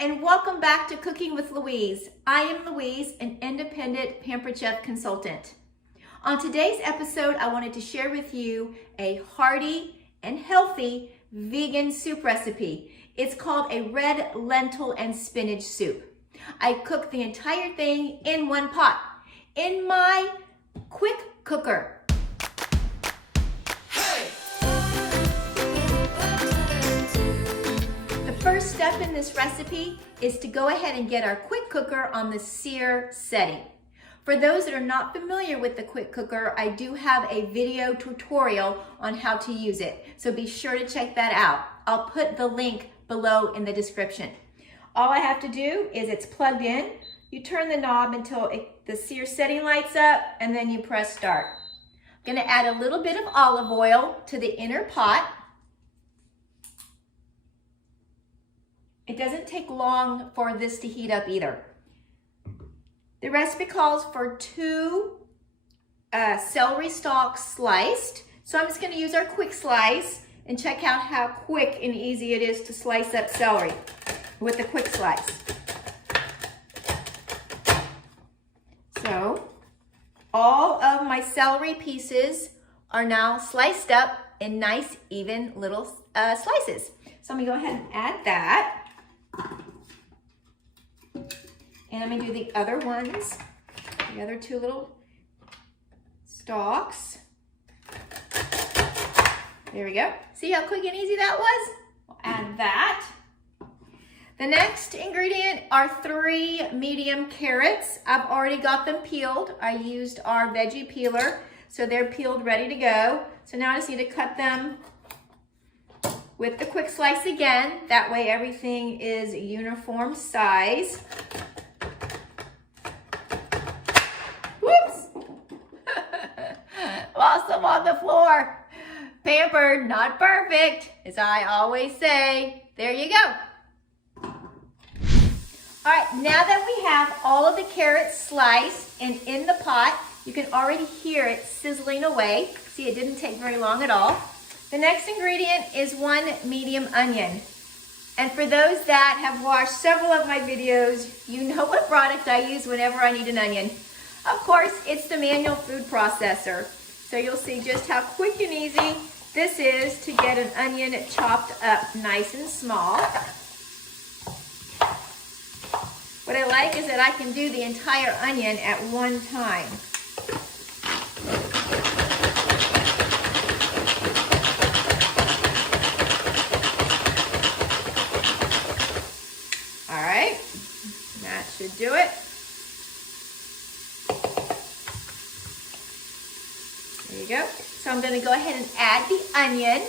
and welcome back to Cooking with Louise. I am Louise, an Independent Pampered Chef Consultant. On today's episode, I wanted to share with you a hearty and healthy vegan soup recipe. It's called a red lentil and spinach soup. I cooked the entire thing in one pot, in my quick cooker. The first step in this recipe is to go ahead and get our quick cooker on the sear setting. For those that are not familiar with the quick cooker, I do have a video tutorial on how to use it, so be sure to check that out. I'll put the link below in the description. All I have to do is it's plugged in. You turn the knob until the sear setting lights up, and then you press start. I'm gonna add a little bit of olive oil to the inner pot. It doesn't take long for this to heat up either. The recipe calls for 2 celery stalks sliced. So I'm just gonna use our quick slice and check out how quick and easy it is to slice up celery with the quick slice. So all of my celery pieces are now sliced up in nice, even little slices. So I'm gonna go ahead and add that. And I'm gonna do the other ones, the other 2 little stalks. There we go. See how quick and easy that was? We'll add that. The next ingredient are 3 medium carrots. I've already got them peeled. I used our veggie peeler, so they're peeled, ready to go. So now I just need to cut them with the quick slice again. That way everything is uniform size. Whoops! Lost them on the floor. Pampered, not perfect, as I always say. There you go. All right, now that we have all of the carrots sliced and in the pot, you can already hear it sizzling away. See, it didn't take very long at all. The next ingredient is 1 medium onion. And for those that have watched several of my videos, you know what product I use whenever I need an onion. Of course, it's the manual food processor. So you'll see just how quick and easy this is to get an onion chopped up nice and small. What I like is that I can do the entire onion at one time. All right, that should do it. There you go. So I'm going to go ahead and add the onion.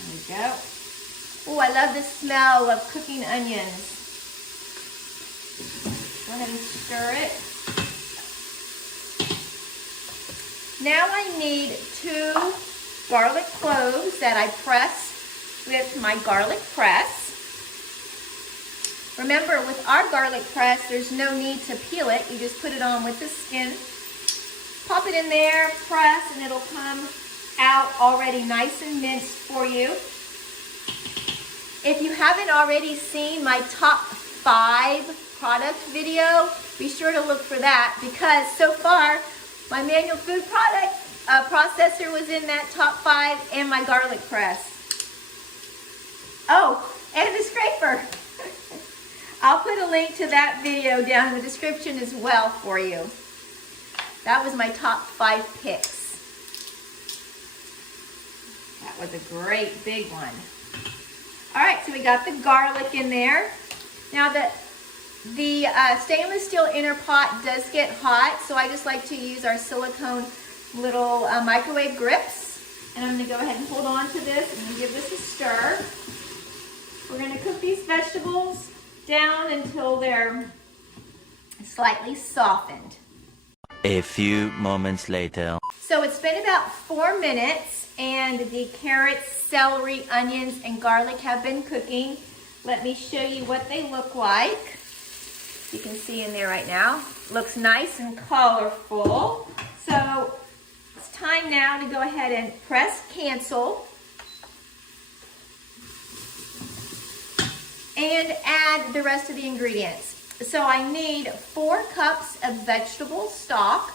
There we go. Oh, I love the smell of cooking onions. Go ahead and stir it. Now I need 2 garlic cloves that I pressed with my garlic press. Remember, with our garlic press, there's no need to peel it. You just put it on with the skin. Pop it in there, press, and it'll come out already nice and minced for you. If you haven't already seen my top 5 product video, be sure to look for that, because so far, my manual food product processor was in that top 5, and my garlic press. Oh, and the scraper. I'll put a link to that video down in the description as well for you. That was my top 5 picks. That was a great big one. All right, so we got the garlic in there. Now the stainless steel inner pot does get hot, so I just like to use our silicone little microwave grips. And I'm gonna go ahead and hold on to this and give this a stir. We're gonna cook these vegetables down until they're slightly softened. A few moments later. So it's been about 4 minutes and the carrots, celery, onions, and garlic have been cooking. Let me show you what they look like. You can see in there right now. Looks nice and colorful. So it's time now to go ahead and press cancel. and add the rest of the ingredients. So I need 4 cups of vegetable stock.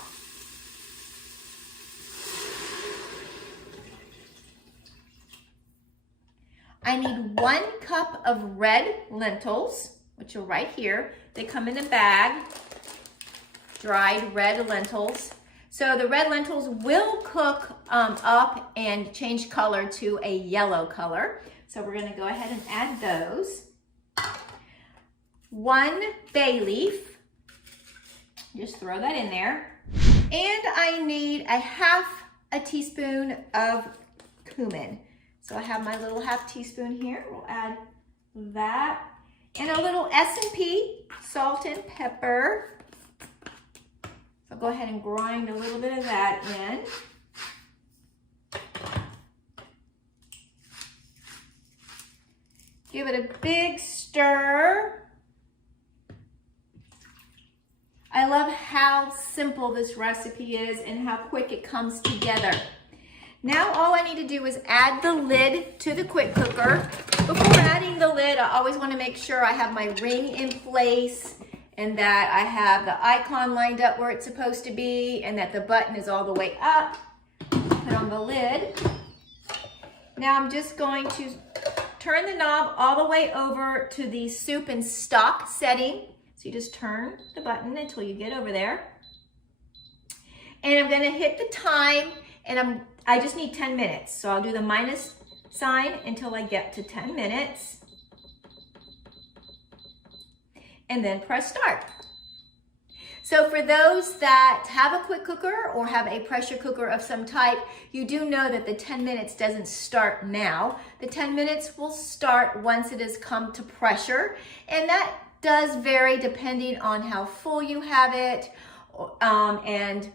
I need 1 cup of red lentils, which are right here. They come in a bag, dried red lentils. So the red lentils will cook up and change color to a yellow color. So we're gonna go ahead and add those. 1 bay leaf, just throw that in there. And I need a half a teaspoon of cumin. So I have my little half teaspoon here. We'll add that. And a little S&P, salt and pepper. So go ahead and grind a little bit of that in. Give it a big stir. I love how simple this recipe is and how quick it comes together. Now all I need to do is add the lid to the quick cooker. Before adding the lid, I always want to make sure I have my ring in place and that I have the icon lined up where it's supposed to be and that the button is all the way up. Put on the lid. Now I'm just going to turn the knob all the way over to the soup and stock setting. So you just turn the button until you get over there. And I'm gonna hit the time and I just need 10 minutes. So I'll do the minus sign until I get to 10 minutes. And then press start. So for those that have a quick cooker or have a pressure cooker of some type, you do know that the 10 minutes doesn't start now. The 10 minutes will start once it has come to pressure. And that does vary depending on how full you have it and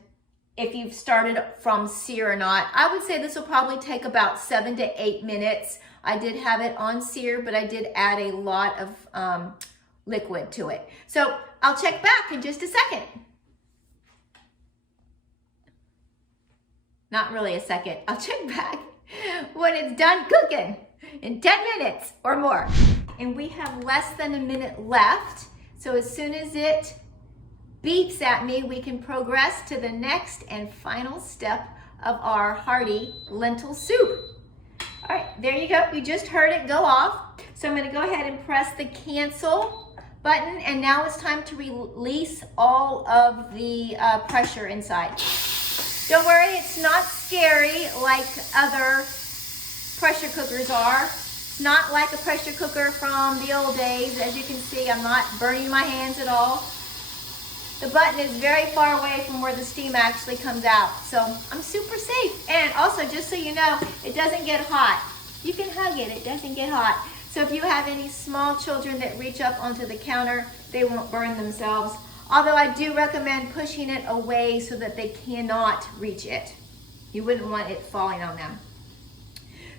if you've started from sear or not. I would say this will probably take about 7 to 8 minutes. I did have it on sear, but I did add a lot of liquid to it. So I'll check back in just a second. Not really a second. I'll check back when it's done cooking in 10 minutes or more. And we have less than a minute left. So as soon as it beeps at me, we can progress to the next and final step of our hearty lentil soup. All right, there you go. You just heard it go off. So I'm gonna go ahead and press the cancel button, and now it's time to release all of the pressure inside. Don't worry, it's not scary like other pressure cookers are. It's not like a pressure cooker from the old days. As you can see, I'm not burning my hands at all. The button is very far away from where the steam actually comes out. So I'm super safe. And also, just so you know, it doesn't get hot. You can hug it, it doesn't get hot. So if you have any small children that reach up onto the counter, they won't burn themselves. Although I do recommend pushing it away so that they cannot reach it. You wouldn't want it falling on them.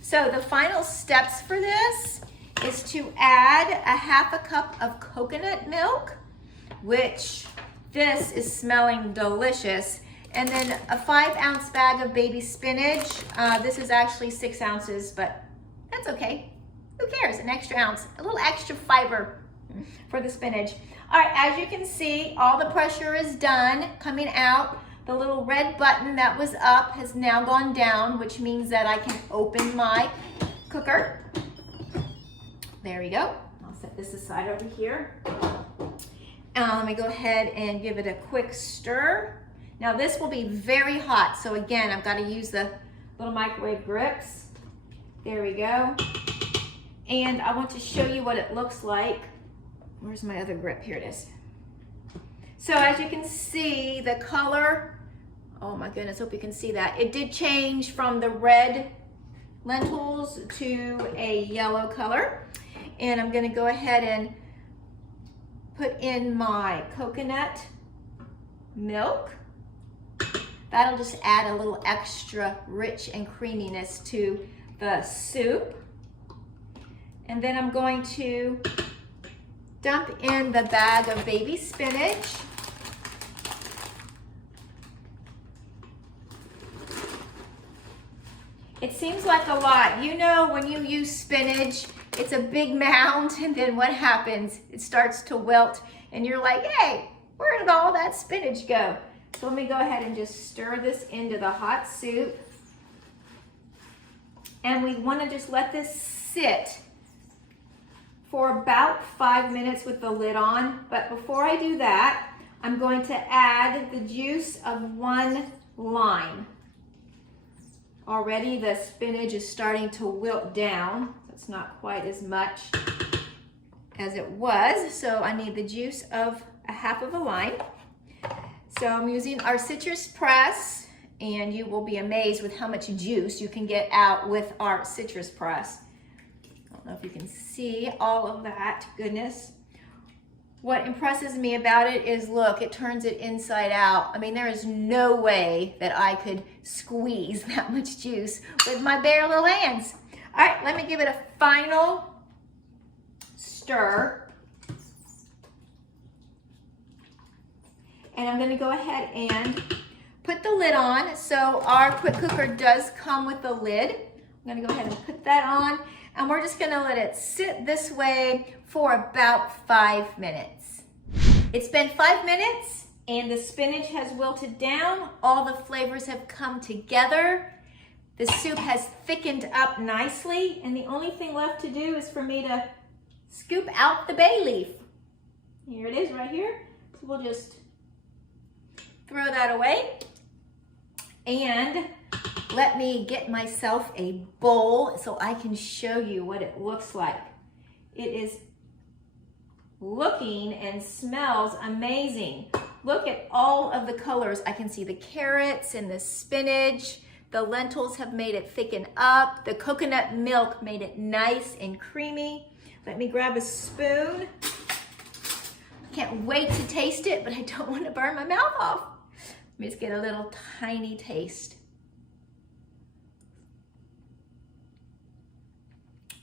So the final steps for this is to add a half a cup of coconut milk, which this is smelling delicious. And then a 5-ounce bag of baby spinach. This is actually 6 ounces, but that's okay. Who cares? An extra ounce, a little extra fiber for the spinach. All right, as you can see, all the pressure is done coming out. The little red button that was up has now gone down, which means that I can open my cooker. There we go. I'll set this aside over here. Let me go ahead and give it a quick stir. Now this will be very hot, so again, I've got to use the little microwave grips. There we go. And I want to show you what it looks like. Where's my other grip? Here it is. So as you can see, the color, oh my goodness, hope you can see that. It did change from the red lentils to a yellow color. And I'm gonna go ahead and put in my coconut milk. That'll just add a little extra rich and creaminess to the soup. And then I'm going to dump in the bag of baby spinach. It seems like a lot. You know, when you use spinach, it's a big mound, and then what happens? It starts to wilt, and you're like, hey, where did all that spinach go? So let me go ahead and just stir this into the hot soup. And we want to just let this sit for about 5 minutes with the lid on. But before I do that, I'm going to add the juice of 1 lime. Already the spinach is starting to wilt down. It's not quite as much as it was. So I need the juice of a half of a lime. So I'm using our citrus press, and you will be amazed with how much juice you can get out with our citrus press. I don't know if you can see all of that goodness. What impresses me about it is, look, it turns it inside out. I mean, there is no way that I could squeeze that much juice with my bare little hands. All right, let me give it a final stir. And I'm gonna go ahead and put the lid on. So our quick cooker does come with the lid. I'm gonna go ahead and put that on, and we're just gonna let it sit this way for about 5 minutes. It's been 5 minutes, and the spinach has wilted down. All the flavors have come together. The soup has thickened up nicely, and the only thing left to do is for me to scoop out the bay leaf. Here it is right here. So we'll just throw that away, and let me get myself a bowl so I can show you what it looks like. It is looking and smells amazing. Look at all of the colors. I can see the carrots and the spinach. The lentils have made it thicken up. The coconut milk made it nice and creamy. Let me grab a spoon. Can't wait to taste it, but I don't want to burn my mouth off. Let me just get a little tiny taste.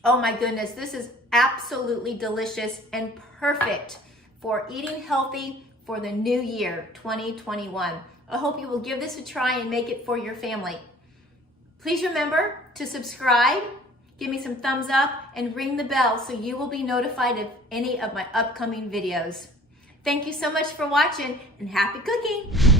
Oh my goodness, this is absolutely delicious and perfect for eating healthy for the new year, 2021. I hope you will give this a try and make it for your family. Please remember to subscribe, give me some thumbs up, and ring the bell so you will be notified of any of my upcoming videos. Thank you so much for watching, and happy cooking!